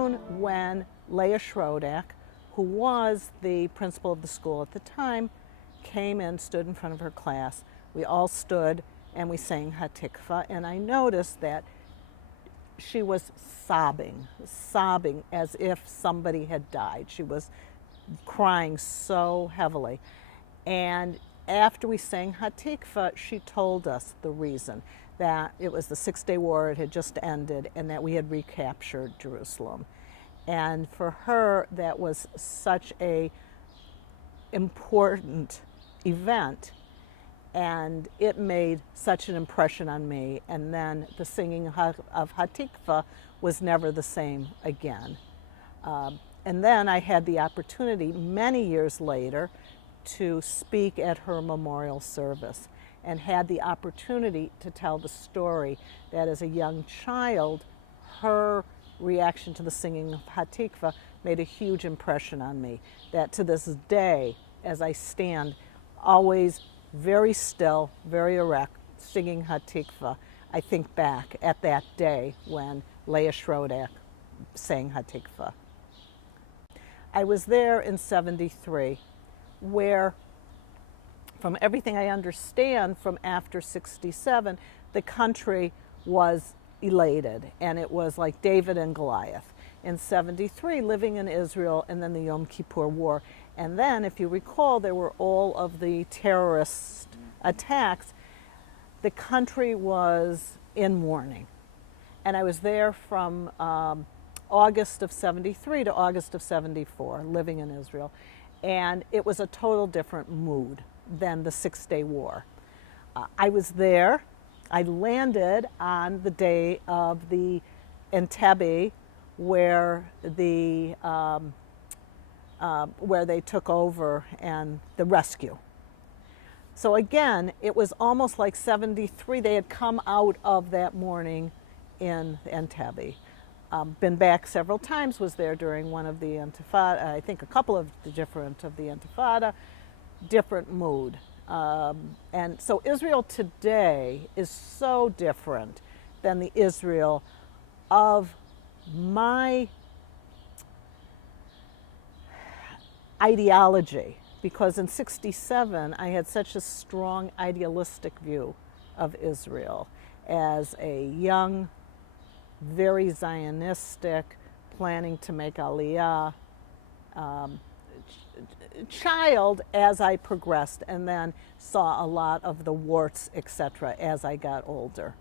afternoon when Leah Schrodak, who was the principal of the school at the time, came in, stood in front of her class. We all stood and we sang Hatikva, and I noticed that she was sobbing as if somebody had died. She was crying so heavily. And after we sang Hatikva, she told us the reason, that it was the Six-Day War, it had just ended, and that we had recaptured Jerusalem. And for her, that was such a important event, and it made such an impression on me. And then the singing of Hatikva was never the same again. And then I had the opportunity many years later to speak at her memorial service, and had the opportunity to tell the story that as a young child, her reaction to the singing of Hatikva made a huge impression on me, that to this day, as I stand, always very still, very erect, singing Hatikva, I think back at that day when Leah Schrodak sang Hatikva. I was there in '73, where, from everything I understand from after '67, the country was elated, and it was like David and Goliath. In '73, living in Israel, and then the Yom Kippur War. And then, if you recall, there were all of the terrorist attacks. The country was in mourning. And I was there from August of '73 to August of '74, living in Israel. And it was a total different mood than the Six-Day War. I was there. I landed on the day of the Entebbe, where they took over, and the rescue. So again, it was almost like '73. They had come out of that morning in Entebbe. Been back several times, was there during one of the Intifada, I think a couple of the Intifada, different mood. And so Israel today is so different than the Israel of my ideology, because in '67 I had such a strong idealistic view of Israel as a young, very Zionistic, planning to make Aliyah child as I progressed, and then saw a lot of the warts, etc., as I got older.